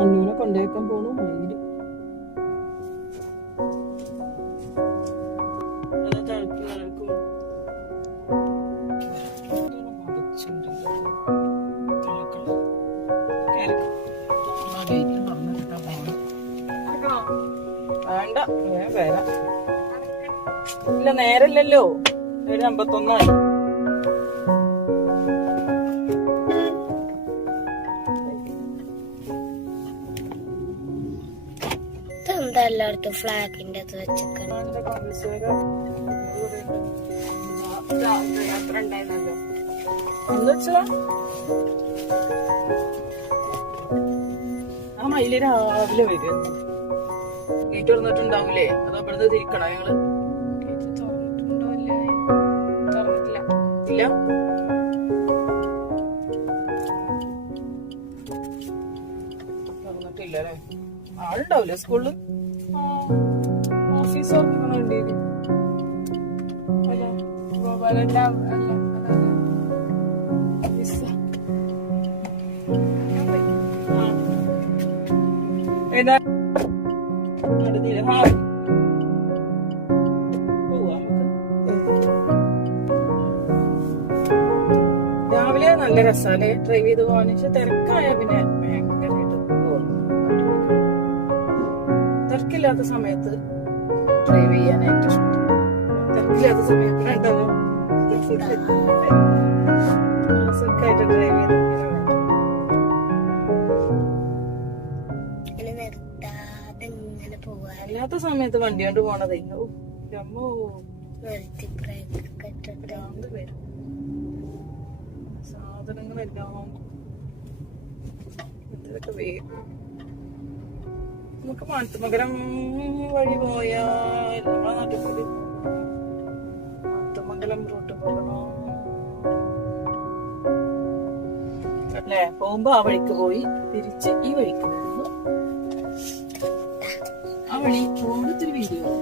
അന്നൂനെ കൊണ്ടേക്കാൻ പോണു മയിൽ. വേണ്ട ഞാൻ വരാം. ഇല്ല നേരല്ലല്ലോ. ഏഴ് അമ്പത്തൊന്നായി. ഇതെന്താ എല്ലായിടത്തും ഫ്ലാഗിന്റെ അത് വെച്ചിട്ടുണ്ട് ഞങ്ങൾ ഇല്ല? ആളുണ്ടാവൂലേ സ്കൂളിൽ? ഓഫീസ് ഏതാ? രാവിലെ നല്ല രസാലേ ഡ്രൈവ് ചെയ്ത് പോവാന്ന് വെച്ചാൽ തിരക്കായ പിന്നെ. തിരക്കില്ലാത്ത സമയത്ത് ഡ്രൈവ് ചെയ്യാനായിട്ട് ഇഷ്ടം. തിരക്കില്ലാത്ത സമയത്ത് വേണ്ടല്ലോ സുഖമായിട്ട് ഡ്രൈവ് ചെയ്ത് അല്ലാത്ത സമയത്ത് വണ്ടി കൊണ്ട് പോണതേ. രമ്മോ വരും. സാധനങ്ങളെല്ലാം ഇതൊക്കെ വേഗം നമുക്ക് മാട്ടുമകരം വഴി പോയാൽ നമ്മളെ നാട്ടിൽ കൂടി റൂട്ട് പോകണോ? അല്ലേ? പോകുമ്പോ ആ വഴിക്ക് പോയി തിരിച്ച് ഈ വഴിക്ക് വരുന്നു. ആ വഴി ഓടത്തൊരു വീഡിയോ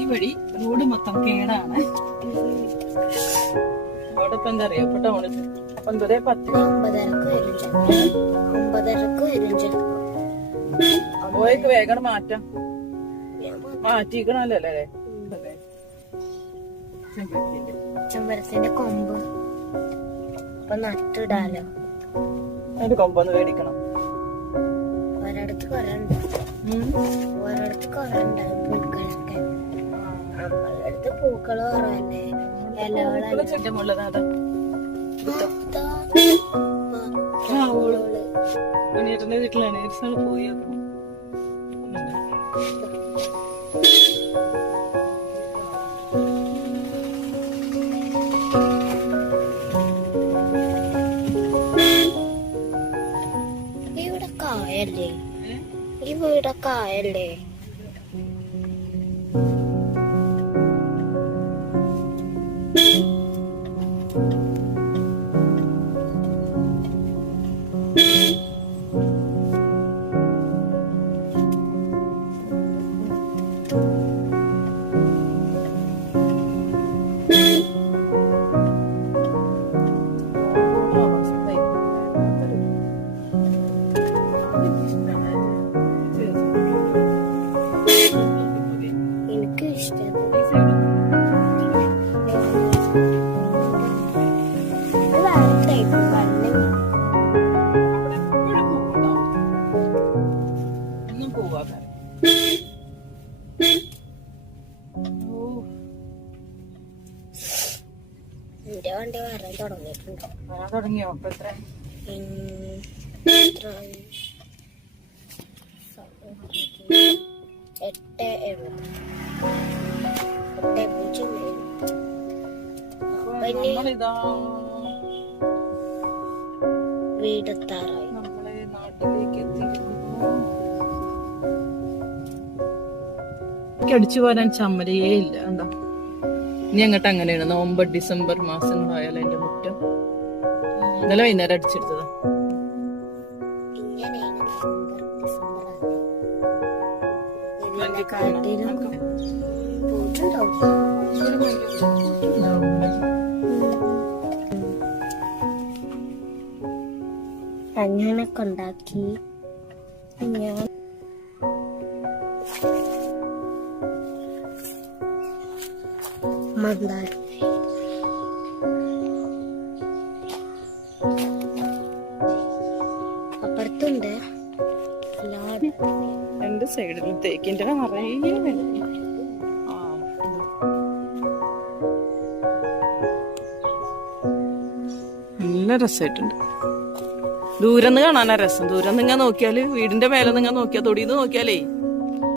ഈ വഴി റോഡ് മൊത്തം കേടാണ്. അവിടെ ഇപ്പൊ എന്താ അറിയപ്പെട്ട ഇപ്പൊ ടൗണിൽ എന്തോ പത്ത് ഒമ്പതരക്ക് ഒമ്പതരക്ക് അപ്പോഴേക്ക് വേഗം മാറ്റാം. മാറ്റിക്കണല്ലോ അല്ലേ? ചെമ്പരത്തിന്റെ. കൊമ്പ്. ഇപ്പൊ നട്ടിടാലോ. അതിന്റെ കൊമ്പൊന്ന് മേടിക്കണം. ഒരിടത്ത് കൊറേ ഉണ്ട്. ഒരിടത്ത് കൊറേ ഉണ്ടാവും പൂക്കളൊക്കെ. നമ്മളടുത്ത് പൂക്കൾ കുറവല്ലേ? ഇവിടെ ചുറ്റമുള്ളത് അതാ. മണിയേട്ടന്റെ വീട്ടിലാണ്. സ്ഥലം പോയി നോക്കണം. ഇവിടെ കായല്ലേ? വീടൊക്കെ കായല്ലേ? എന്റെ വണ്ടി വരാൻ തുടങ്ങിയിട്ടുണ്ട്? വരാൻ തുടങ്ങിയോ? അപ്പൊ എത്ര? ഉം, എത്ര? എട്ട് എഴുപത്. എട്ട് പൂജ്യം ഏഴ് അപ്പൊ ഇനി നമ്മളിതാ വീടെത്താറായി. നമ്മളെ നാട്ടിലേക്ക് എത്തിയിരിക്കുന്നു. എനിക്ക് അടിച്ചു പോരാൻ ചമ്മരയേ ഇല്ല. എന്താ? ഇനി അങ്ങോട്ട് അങ്ങനെയാണ്. നവംബർ ഡിസംബർ മാസങ്ങളായാലും എന്റെ മുറ്റം. ഇന്നലെ വൈകുന്നേരം അടിച്ചെടുത്തതാ. അങ്ങനൊക്കെ ഉണ്ടാക്കി. ഞാൻ മന്ദാര അപ്പുറത്തുണ്ട്. രണ്ട് സൈഡിൽ തേക്കിന്റെ നിറയെ നല്ല രസമായിട്ടുണ്ട്. ദൂരം നിന്ന് കാണാനാ രസം. ദൂരം നിങ്ങൾ നോക്കിയാൽ വീടിന്റെ മേലെ നിങ്ങൾ നോക്കിയാൽ തൊടിയിൽ നിന്ന് നോക്കിയാലേ